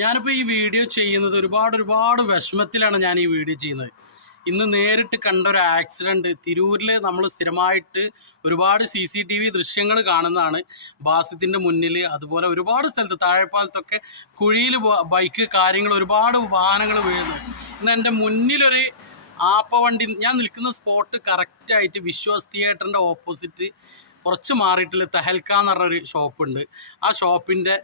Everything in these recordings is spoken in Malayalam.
ഞാനിപ്പോൾ ഈ വീഡിയോ ചെയ്യുന്നത് ഒരുപാട് ഒരുപാട് വിഷമത്തിലാണ് ഞാൻ ഈ വീഡിയോ ചെയ്യുന്നത്. ഇന്ന് നേരിട്ട് കണ്ട ഒരു ആക്സിഡന്റ് തിരൂരിൽ നമ്മൾ സ്ഥിരമായിട്ട് ഒരുപാട് സി സി ടി വി ദൃശ്യങ്ങൾ കാണുന്നതാണ്. ബാസിത്തിന്റെ മുന്നിൽ അതുപോലെ ഒരുപാട് സ്ഥലത്ത് താഴെപ്പാലത്തൊക്കെ കുഴിയിൽ ബൈക്ക് കാര്യങ്ങൾ ഒരുപാട് വാഹനങ്ങൾ വീഴുന്നു. ഇന്ന് എന്റെ മുന്നിലൊരു ആപ്പ വണ്ടി ഞാൻ നിൽക്കുന്ന സ്പോട്ട് കറക്റ്റായിട്ട് വിശ്വാസ് തിയേറ്ററിന്റെ ഓപ്പോസിറ്റ് കുറച്ച് മാറിയിട്ടുള്ള തെഹൽക്ക എന്ന് പറഞ്ഞൊരു ഷോപ്പുണ്ട് ആ ഷോപ്പിന്റെ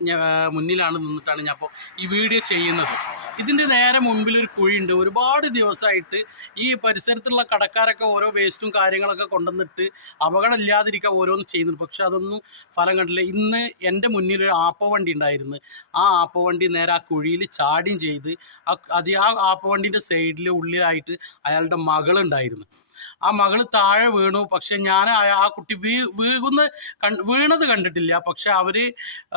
മുന്നിലാണ് നിന്നിട്ടാണ് ഞാൻ ഇപ്പോൾ ഈ വീഡിയോ ചെയ്യുന്നത്. ഇതിന്റെ നേരെ മുമ്പിൽ ഒരു കുഴിയുണ്ട് ഒരുപാട് ദിവസമായിട്ട് ഈ പരിസരത്തുള്ള കടക്കാരൊക്കെ ഓരോ വേസ്റ്റും കാര്യങ്ങളൊക്കെ കൊണ്ടുവന്നിട്ട് അപകടം ഇല്ലാതിരിക്കാൻ ഓരോന്ന് ചെയ്യുന്നുണ്ട്. പക്ഷെ അതൊന്നും ഫലം കണ്ടില്ല. ഇന്ന് എന്റെ മുന്നിൽ ഒരു ആപ്പ വണ്ടി ഉണ്ടായിരുന്നു. ആ ആപ്പ വണ്ടി നേരെ ആ കുഴിയിൽ ചാടിയും ചെയ്ത് ആ അത് ആ ആപ്പ വണ്ടീന്റെ സൈഡിൽ ഉള്ളിലായിട്ട് അയാളുടെ മകളുണ്ടായിരുന്നു ആ മകൾ താഴെ വീണു. പക്ഷെ ഞാൻ ആ- കുട്ടി വീ വീകുന്ന വീണത് കണ്ടിട്ടില്ല. പക്ഷെ അവർ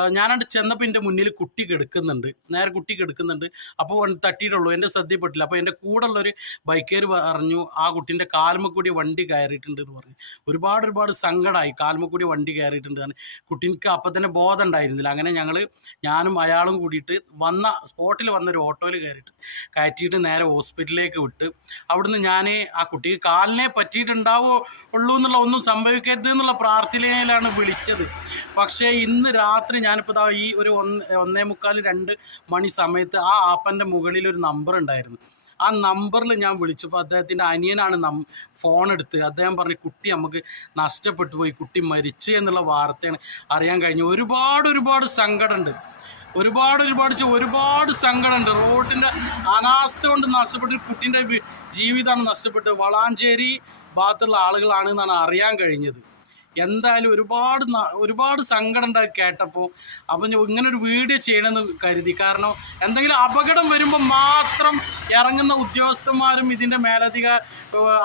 ഞാനണ്ട് ചെന്നപ്പോൾ എന്റെ മുന്നിൽ കുട്ടി കിടക്കുന്നുണ്ട്. നേരെ കുട്ടി കിടക്കുന്നുണ്ട്. അപ്പോൾ തട്ടിയിട്ടുള്ളൂ. എന്റെ ശ്രദ്ധയിൽപ്പെട്ടില്ല. അപ്പോൾ എന്റെ കൂടെ ഉള്ളൊരു ബൈക്കേർ പറഞ്ഞു ആ കുട്ടീന്റെ കാൽമക്കൂടി വണ്ടി കയറിയിട്ടുണ്ട് എന്ന് പറഞ്ഞു. ഒരുപാട് ഒരുപാട് സങ്കടമായി കാൽമക്കൂടി വണ്ടി കയറിയിട്ടുണ്ട് കുട്ടിക്ക് അപ്പം തന്നെ ബോധം ഉണ്ടായിരുന്നില്ല അങ്ങനെ ഞങ്ങൾ ഞാനും അയാളും കൂടിയിട്ട് വന്ന സ്പോട്ടിൽ വന്ന ഒരു ഓട്ടോയിൽ കയറിയിട്ട് കയറ്റിയിട്ട് നേരെ ഹോസ്പിറ്റലിലേക്ക് വിട്ട്. അവിടുന്ന് ഞാൻ ആ കുട്ടിക്ക് കാലിനെ പറ്റിയിട്ടുണ്ടാവോ ഉള്ളൂ എന്നുള്ള ഒന്നും സംഭവിക്കരുത് എന്നുള്ള പ്രാർത്ഥനയിലാണ് വിളിച്ചത്. പക്ഷേ ഇന്ന് രാത്രി ഞാനിപ്പോൾ ഇതാ ഈ ഒരു ഒന്ന് ഒന്നേ മുക്കാൽ രണ്ട് മണി സമയത്ത് ആ ആപ്പന്റെ മുകളിൽ ഒരു നമ്പർ ഉണ്ടായിരുന്നു. ആ നമ്പറിൽ ഞാൻ വിളിച്ചപ്പോൾ അദ്ദേഹത്തിന്റെ അനിയനാണ് നം ഫോൺ എടുത്ത്. അദ്ദേഹം പറഞ്ഞു കുട്ടി നമുക്ക് നഷ്ടപ്പെട്ടു പോയി. കുട്ടി മരിച്ചു എന്നുള്ള വാർത്തയാണ് അറിയാൻ കഴിഞ്ഞു ഒരുപാട് ഒരുപാട് സങ്കടമുണ്ട്. ഒരുപാട് ഒരുപാട് ഒരുപാട് സങ്കടമുണ്ട്. റോഡിന്റെ അനാസ്ഥ കൊണ്ട് നഷ്ടപ്പെട്ട് കുട്ടിന്റെ ജീവിതമാണ് നഷ്ടപ്പെട്ട് വളാഞ്ചേരി ഭാഗത്തുള്ള ആളുകളാണ് എന്നാണ് അറിയാൻ കഴിഞ്ഞത്. എന്തായാലും ഒരുപാട് ഒരുപാട് സങ്കടം ഉണ്ടായി കേട്ടപ്പോൾ അപ്പം ഇങ്ങനെ ഒരു വീഡിയോ ചെയ്യണമെന്ന് കരുതി. കാരണം എന്തെങ്കിലും അപകടം വരുമ്പോൾ മാത്രം ഇറങ്ങുന്ന ഉദ്യോഗസ്ഥന്മാരും ഇതിന്റെ മേലധിക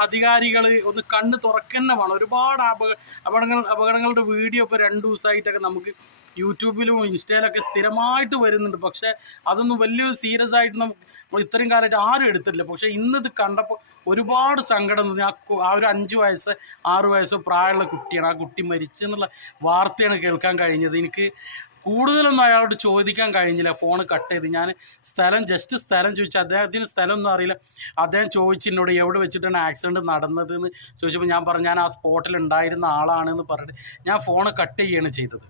അധികാരികൾ ഒന്ന് കണ്ണ് തുറക്കന്നെ വേണം. ഒരുപാട് അപക അപകടങ്ങൾ അപകടങ്ങളുടെ വീഡിയോ ഇപ്പോൾ രണ്ട് ദിവസമായിട്ടൊക്കെ നമുക്ക് യൂട്യൂബിലും ഇൻസ്റ്റയിലൊക്കെ സ്ഥിരമായിട്ട് വരുന്നുണ്ട്. പക്ഷേ അതൊന്നും വലിയൊരു സീരിയസ് ആയിട്ട് നമുക്ക് ഇത്രയും കാലമായിട്ട് ആരും എടുത്തിട്ടില്ല. പക്ഷേ ഇന്നത് കണ്ടപ്പോൾ ഒരുപാട് സങ്കടം തോന്നി. ആ ഒരു അഞ്ച് വയസ്സ് ആറ് വയസ്സോ പ്രായമുള്ള കുട്ടിയാണ്. ആ കുട്ടി മരിച്ചെന്നുള്ള വാർത്തയാണ് കേൾക്കാൻ കഴിഞ്ഞത്. എനിക്ക് കൂടുതലൊന്നും അയാളോട് ചോദിക്കാൻ കഴിഞ്ഞില്ല. ഫോൺ കട്ട് ചെയ്ത് ഞാൻ സ്ഥലം ജസ്റ്റ് സ്ഥലം ചോദിച്ചു. അദ്ദേഹത്തിന് സ്ഥലമൊന്നും അറിയില്ല. അദ്ദേഹം ചോദിച്ചു എന്നോട് എവിടെ വെച്ചിട്ടാണ് ആക്സിഡന്റ് നടന്നതെന്ന്? ചോദിച്ചപ്പോൾ ഞാൻ പറഞ്ഞു ഞാൻ ആ സ്പോട്ടിൽ ഉണ്ടായിരുന്ന ആളാണെന്ന് പറഞ്ഞിട്ട് ഞാൻ ഫോൺ കട്ട് ചെയ്യുകയാണ് ചെയ്തത്.